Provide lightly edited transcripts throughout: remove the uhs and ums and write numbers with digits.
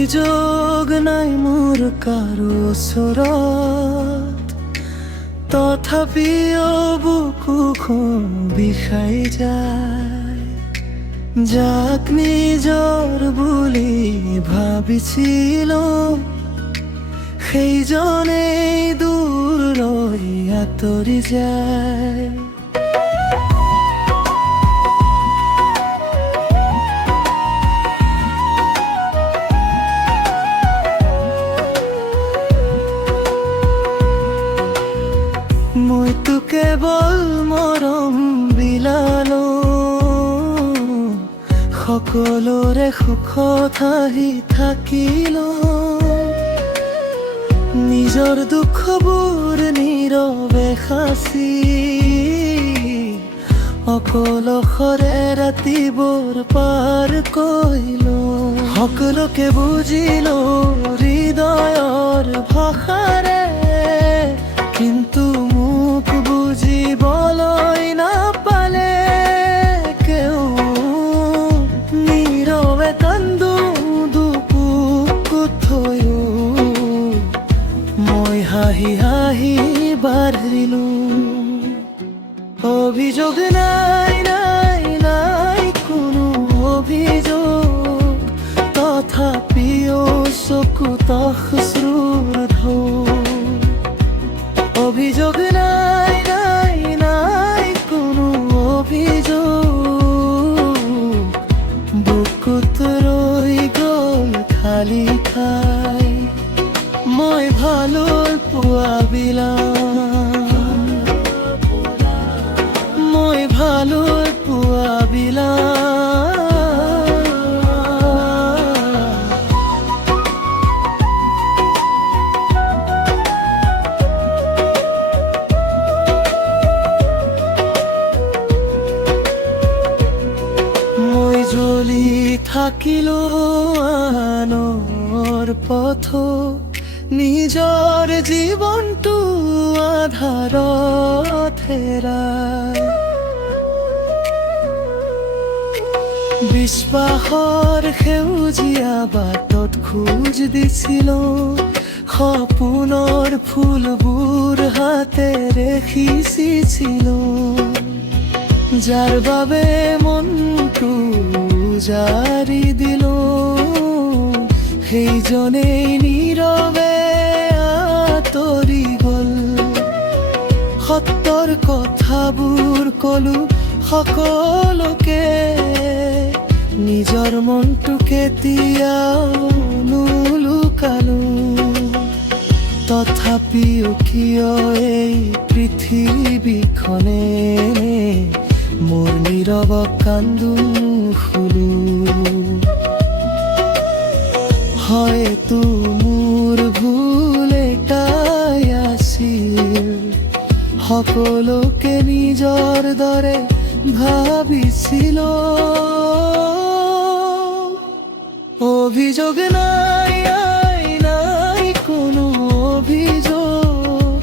অভিযোগ নাই মোৰ কাৰো ওচৰত, তথাপিও বুকুখন বিষাই যায়। যাক নিজৰ বুলি ভাবিছিলো, সেইজনেই দূৰলৈ আঁতৰি যায়। মইতো কেৱল মৰম বিলালো, সকলোৰে সুখত হাঁহি থাকিলো। নিজৰ দুখবোৰ নীৰৱে সাঁচি, অকলশৰে ৰাতিবোৰ পাৰ কৰিলো। সকলোকে বুজিলো হৃদয়ৰ ভাষাৰে, কিন্তু মোক বুজিবলৈ নাপালে কেও। নীৰৱে কান্দো দুপুকুত থৈও, মই হাঁহি হাঁহি বাঢ়িলো। অভিযোগ নাই নাই নাই কোনো অভিযোগ, তথাপিও চকুত অশ্ৰুৰ ঢৌ। অভিযোগ নাই নাই নাই কোনো অভিযোগ, বুকুত ৰৈ গ'ল খালি ঠাই। মই ভালো পোৱাবিলাক, মই ভালো পোৱাবিলাক। জ্বলি থাকিলো আনৰ পথত, নিজৰ জীৱনটো আধাৰত হেৰাই। বিশ্বাসৰ সেউজীয়া বাটত খোজ দিছিলো, সপোনৰ ফুলবোৰ হাতেৰে সিঁচিছিলো। যাৰ বাবে মনটো জাৰি দিলো, সেইজনেই নীৰৱে আঁতৰি গ'ল। সত্যৰ কথাবোৰ কলো সকলোকে, নিজৰ মনটো কেতিয়াও নুলুকালো। তথাপিও কিয় এই পৃথিৱীখনে মোৰ নীৰৱ কান্দো শুলো। হয়তো মোৰ ভুল এটাই আছিল, সকলোকে নিজৰ দৰে ভাবিছিলো। অভিযোগ নাই নাই কোনো অভিযোগ,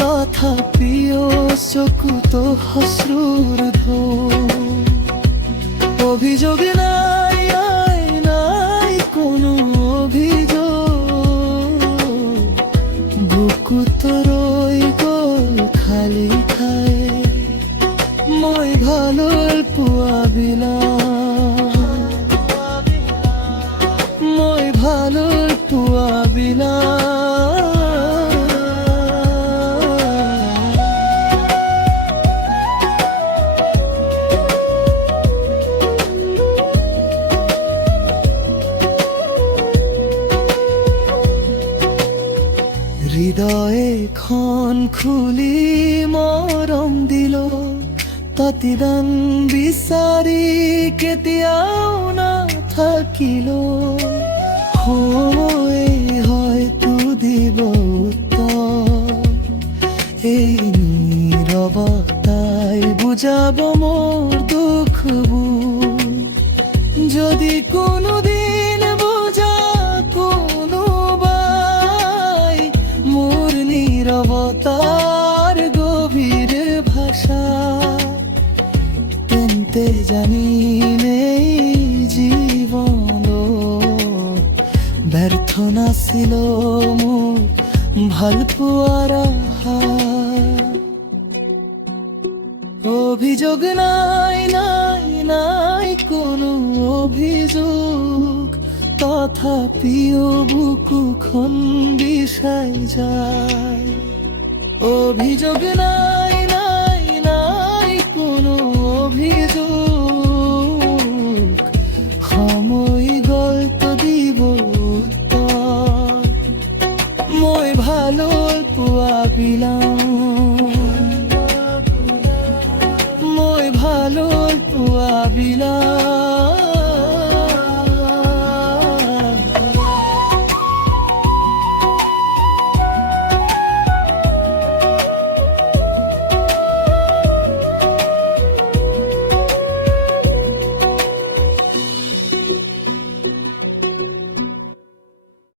তথাপিও চকুত অশ্ৰুৰ ঢৌ। অভিযোগ নাই নাই কোনো অভিযোগ, বুকুত ৰৈ গ'ল খালি ঠাই। মই ভালো পোৱাবিলাক, মই ভালো পোৱাবিলাক। হৃদয়খন খুলি মৰম দিলো, প্ৰতিদান বিচাৰি কেতিয়াও নাথাকিলো। হয়তো দিব উত্তৰ, এই নীৰৱতাই বুজাব মোৰ দুখবোৰ। যদি কোনোদিন বুজা কোনোবাই মোৰ নীৰৱতাৰ গভীৰ ভাষা, তেন্তে জানিম এই জীৱনত ব্যর্থ নাছিল মোৰ ভাল পোৱাৰ আশা। অভিযোগ নাই নাই নাই কোনো অভিযোগ, তথাপিও বুকুখন বিষাই যায়। অভিযোগ নাই নাই নাই কোনো অভিযোগ, সময় গল্প দিব উত্তৰ। মই ভাল পোৱা বিলাক